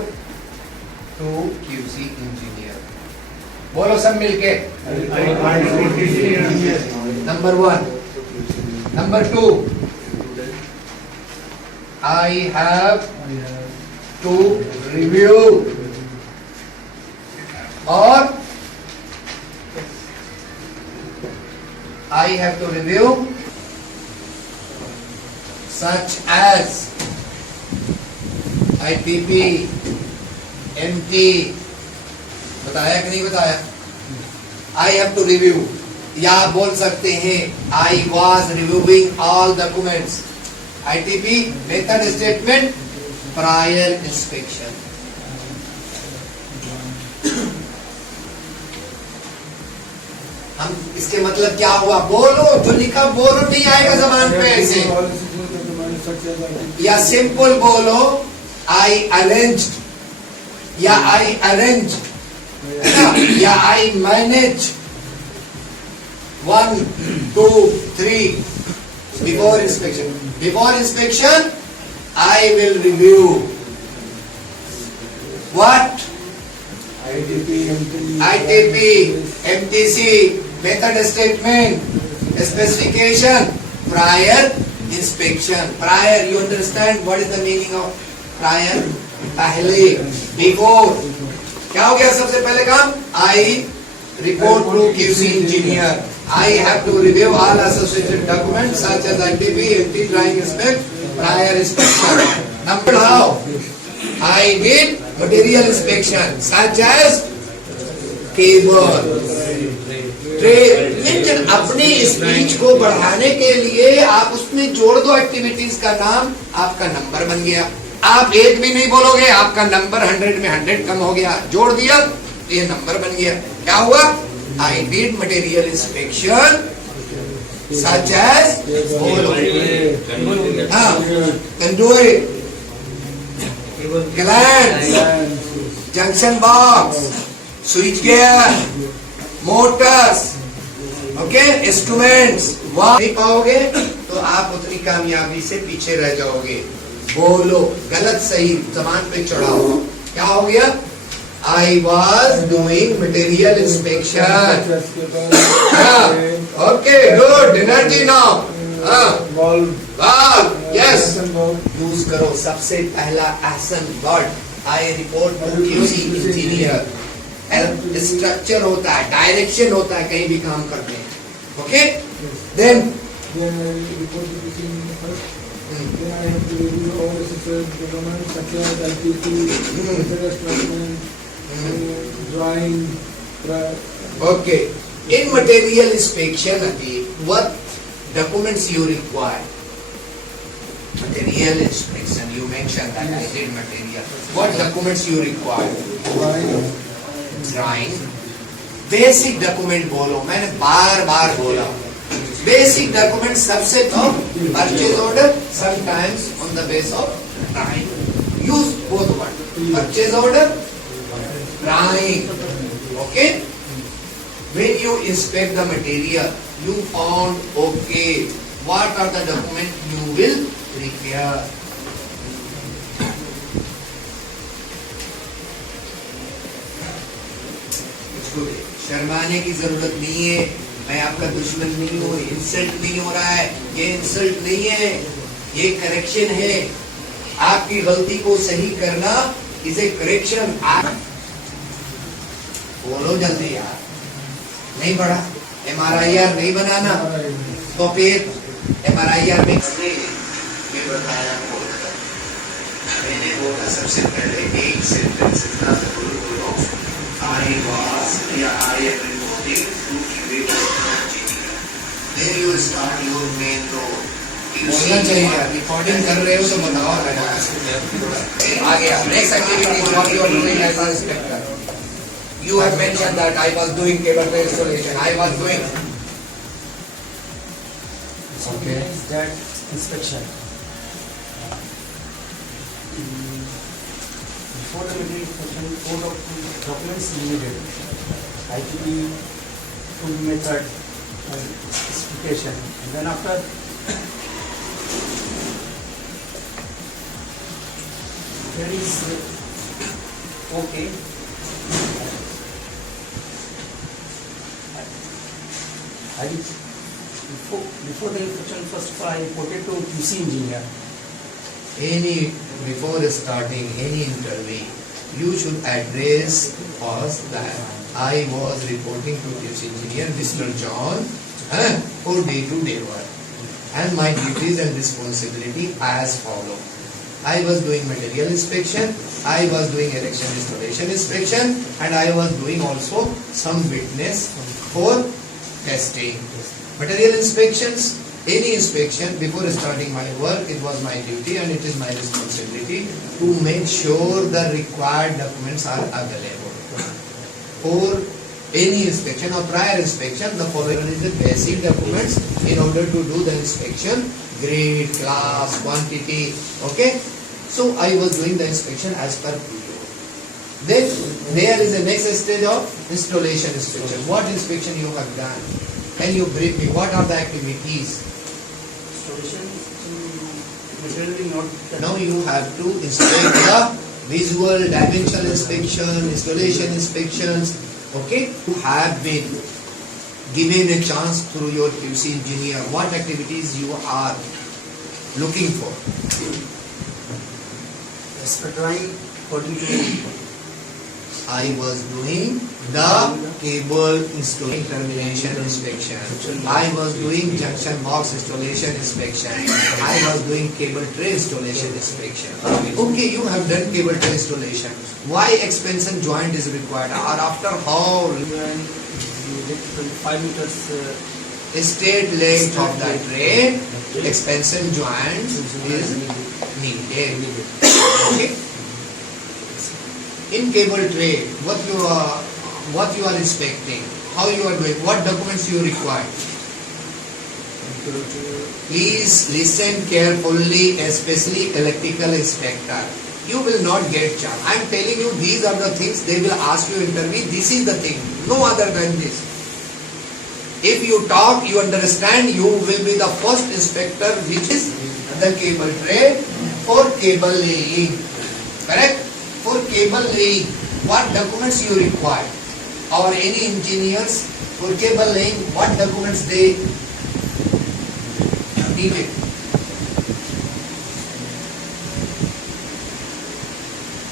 report to QC engineer. बोलो सब मिलके. Number 1. Number 2. I have to review or I have to review such as IPP, MT. बताया कि नहीं बताया? I have to review. या आप बोल सकते हैं I was reviewing all documents. ITP method statement, prior inspection. हम इसके मतलब क्या हुआ? बोलो जो लिखा, बोलो नहीं आएगा जबान पे ऐसे. या सिंपल बोलो I arranged, या I arranged, या I managed 1, 2, 3 before inspection. Before inspection, I will review what? ITP, MTC, method statement, specification, prior inspection. Prior, you understand what is the meaning of prior? पहले, before. क्या हो गया सबसे पहले काम? I report to QC engineer. I have to review all associated documents such as ITP, MT, drawing inspect, prior inspection. Number how? I did material inspection such as cable. अपनी speech को बढ़ाने के लिए आप उसमें जोड़ दो एक्टिविटीज का नाम, आपका नंबर बन गया. आप एक भी नहीं बोलोगे, आपका नंबर 100 में 100 कम हो गया. जोड़ दिया, ये नंबर बन गया. क्या हुआ? I did material inspection such as conduit, glands, junction box, switch gear, motors, okay, instruments. वहाँ नहीं पाओगे तो आप उतनी कामयाबी से पीछे रह जाओगे. बोलो गलत सही जबान पे चढ़ाओ. क्या हो गया? I was doing material inspection. Okay, good. Energy now. Valve. Yes. Use करो सबसे पहला action word. I report to QC engineer. Structure होता है, direction होता है कहीं भी काम करते हैं. Okay. Then I report to QC engineer first. Then I have to review all necessary documents such as ITP, interest document, drawing. Okay. In material inspection, what documents you require? Material inspection. You mentioned that I did material. What documents you require? Drawing. Basic document बोलो. मैंने बार बोला. Basic document सबसे तो purchase order, sometimes on the base of drawing. Use both words. Purchase order, drawing. Okay. When you inspect the material, you found okay. What are the documents you will require? शर्माने की जरूरत नहीं है. मैं आपका दुश्मन नहीं हूँ. इंसल्ट नहीं हो रहा है. ये इंसल्ट नहीं है, ये करेक्शन है. आपकी गलती को सही करना इज ए करेक्शन. बोलो जल्दी यार. नहीं पढ़ा? MRIR नहीं बनाना तो फिर MRIR में ये बताया. मैंने बोला सबसे पहले एक सेंटेंस इतना बोलो. I was या I am reporting to QA engineer. Then you start your main role. बोलना चाहिए. रिकॉर्डिंग कर रहे हो तो बताओ. आ गया. Next activity is what you are doing as an inspector. You have mentioned that I was doing cable tray installation. I was doing. Okay. That inspection. Before the material inspection, code of documents needed. ITP, tool method, specification. And then after there is Okay. I will, before the inspection, first of all, I reported to QC engineer. Before starting any interview, you should address us that I was reporting to this engineer, Mr. John, for day-to-day work. And my duties and responsibility as follow. I was doing material inspection, I was doing erection installation inspection, and I was doing also some witness for testing. Material inspections, any inspection, before starting my work, it was my duty and it is my responsibility to make sure the required documents are available. For any inspection or prior inspection, the following is the basic documents in order to do the inspection: grade, class, quantity. Okay. So I was doing the inspection as per PO. Then there is the next stage of installation inspection. What inspection you have done? Can you brief me? What are the activities? Installation usually not. Now you have to inspect the visual, dimensional inspection, installation inspections. Okay, you have been given a chance through your QC engineer. What activities you are looking for? As per drawing, according to I was doing the cable installation termination inspection. I was doing junction box installation inspection. I was doing cable tray installation inspection. Okay, you have done cable tray installation. Why expansion joint is required? Or after how you get 25 meters. state length of the tray, expansion joint is needed. Okay. In cable tray, what you are inspecting, how you are doing, what documents you require. Please listen carefully, especially electrical inspector. You will not get chance. I am telling you, these are the things they will ask you in interview. This is the thing, no other than this. If you talk, you understand, you will be the first inspector, which is the cable tray for cable laying. Correct? For cable laying, what documents you require? Or any engineers for cable laying, what documents they needed?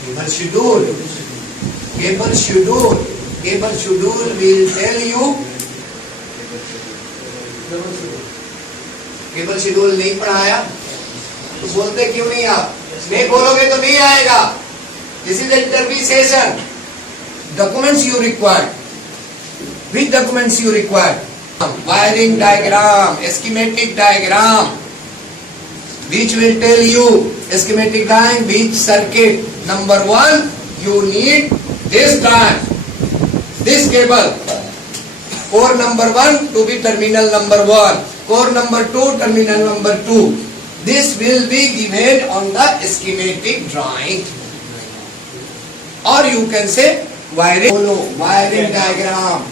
Cable schedule. Cable schedule. Cable schedule will tell you. Cable schedule नहीं पढ़ाया तो बोलते क्यों नहीं आप? नहीं बोलोगे तो नहीं आएगा. This is the interview session. Documents you require. Which documents you require? Wiring diagram, schematic diagram, which will tell you schematic diagram, which circuit. Number 1, you need this diagram, this cable. Core number 1 to be terminal number 1. Core number 2, terminal number 2. This will be given on the schematic drawing. Or you can say wiring diagram.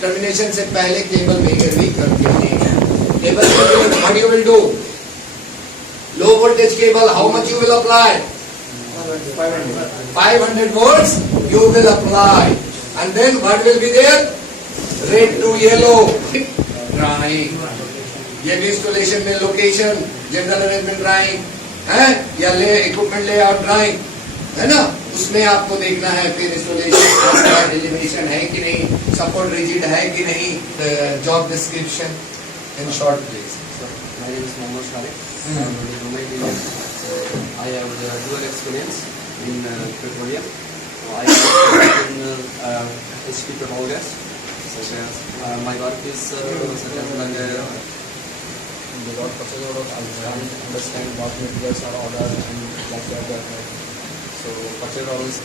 Termination से पहले cable measurement करते हैं. Cable measurement, what you will do? Low voltage cable, how much you will apply? 500 volts you will apply. And then what will be there? Red to yellow. Drawing. ये भी installation में location, general arrangement drawing है या equipment layout drawing है ना, उसमें आपको देखना है फिर इंस्टॉलेशन एलिमिनेशन है कि नहीं, सपोर्ट रिजिड है कि नहीं, job description. In short please. My name is Mohammad Sharif. I have dual experience in petroleum. I work in HP Petrol Gas. Such as my work is such as like without purchase order, I can't understand what materials are ordered and like that. So purchase order is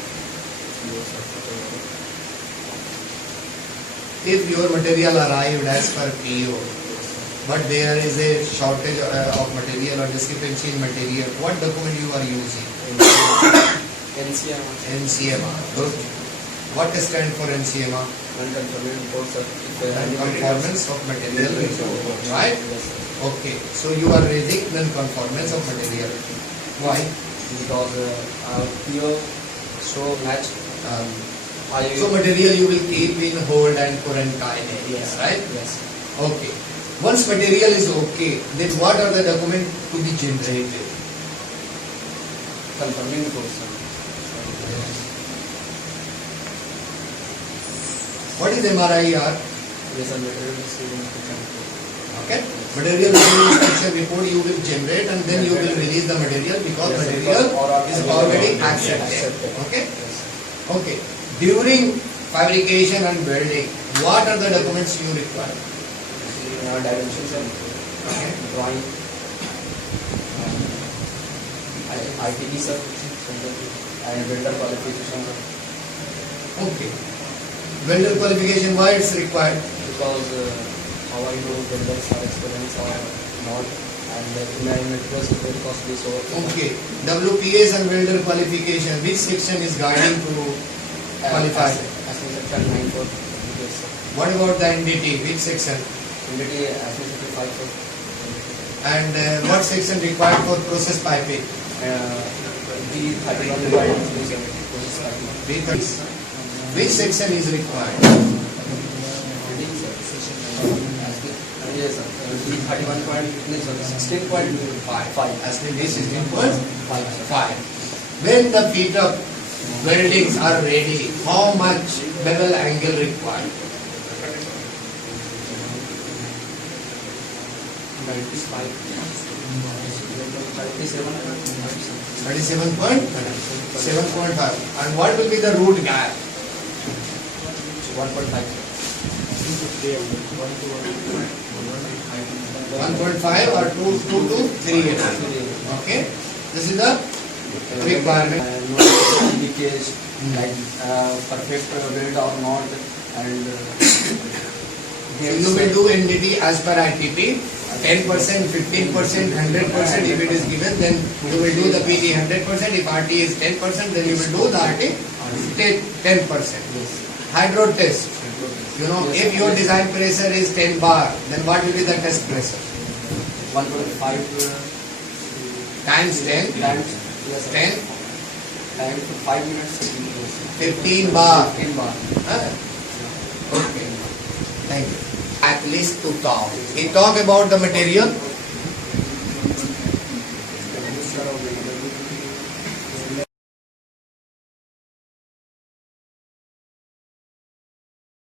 used as purchase order. If your material arrived as per PO, but there is a shortage of material or discrepancy in material, what document you are using? NCMR. NCMR. Good. What stand for NCMR? Non-conforming report certificate. Non-conformance of material report, right? Yes, sir. Okay. So you are raising non-conformance of material. Why? because pure so match. I So material you will keep in hold and quarantine areas, yes, right? Yes. Okay. Once material is okay, then what are the documents to be generated? Confirming the course. What is MRIR? Yes, sir. Material receiving inspection. Okay. Material review inspection report you will generate and then you will release the material because Yes, sir. material is already Accepted. accepted. Okay. Yes. Okay. During fabrication and welding, what are the documents you require? Dimensions and Okay. drawing. ITP sir. And builder qualification Okay. Welder qualification, why it's required? because how I know builders are experienced or not, and in it was very costly. So Okay. WPS and welder qualification, which section is guiding to qualify? As in section 9 for yes, sir. What about the NDT, which section? NDT as in section 5 for And what section required for process piping? B31 required process piping. B30. Which section is required? Yes, sir. B31 point, no, sir, 16.5. As in this is 16.5. When the feet of weldings are ready, how much bevel angle required? 37.5. And what will be the root gap? 1.5. 1.5 or 2 to 3 mm. Okay. This is the requirement. No leakage, like perfect weld or not, and So you will do NDT as per ITP. 10%, 15%, 100% if it is given, then you will do the PT 100%. If RT is 10%, then you will do the RT 10%. Hydro test. You know, if your design pressure is 10 bar, then what will be the test pressure? 1.5 Times 10, times, yes, 10, times 5 minutes. 15 bar. 15 bar. Okay. Thank you. At least to talk. He talk about the material.